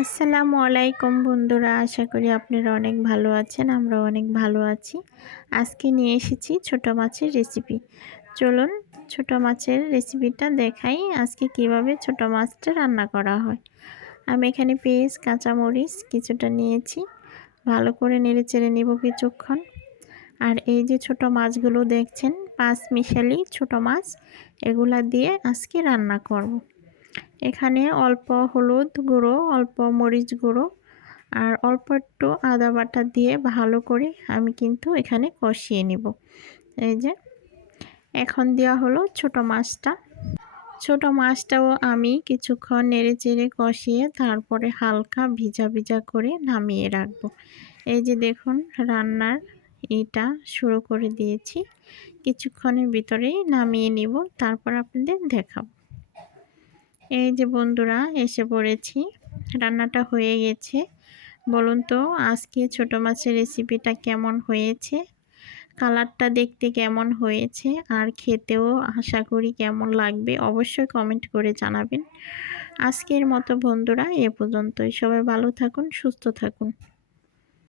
আসসালামু আলাইকুম বন্ধুরা, আশা করি আপনারা অনেক ভালো আছেন। আমরাও অনেক ভালো আছি। আজকে নিয়ে এসেছি ছোট মাছের রেসিপি। চলুন ছোট মাছের রেসিপিটা দেখাই আজকে কিভাবে ছোট মাছটা রান্না করা হয়। আমি এখানে পেঁয়াজ কাঁচামরিচ কিছুটা নিয়েছি, ভালো করে নেড়েচেড়ে নেব কিছুক্ষণ। আর এই যে ছোট মাছগুলো দেখছেন, পাঁচ মিশালি ছোট মাছ, এগুলা দিয়ে আজকে রান্না করব। এখানে অল্প হলুদ গুঁড়ো, অল্প মরিচ গুঁড়ো আর অল্প একটু আদা বাটা দিয়ে ভালো করে আমি কিন্তু এখানে কষিয়ে নিব। এই যে এখন দেওয়া হলো ছোট মাছটা। ছোট মাছটাও আমি কিছুক্ষণ নেড়েচেড়ে কষিয়ে তারপরে হালকা ভিজা ভিজা করে নামিয়ে রাখবো। এই যে দেখুন রান্নার এটা শুরু করে দিয়েছি, কিছুক্ষণের ভিতরেই নামিয়ে নিব, তারপর আপনাদের দেখাবো। এই যে বন্ধুরা এসে পড়েছি, রান্নাটা হয়ে গেছে। বলুন তো আজকে ছোট মাছের রেসিপিটা কেমন হয়েছে, কালারটা দেখতে কেমন হয়েছে, আর খেতেও আশা করি কেমন লাগবে অবশ্যই কমেন্ট করে জানাবেন। আজকের মতো বন্ধুরা এ পর্যন্তই। সবাই ভালো থাকুন, সুস্থ থাকুন।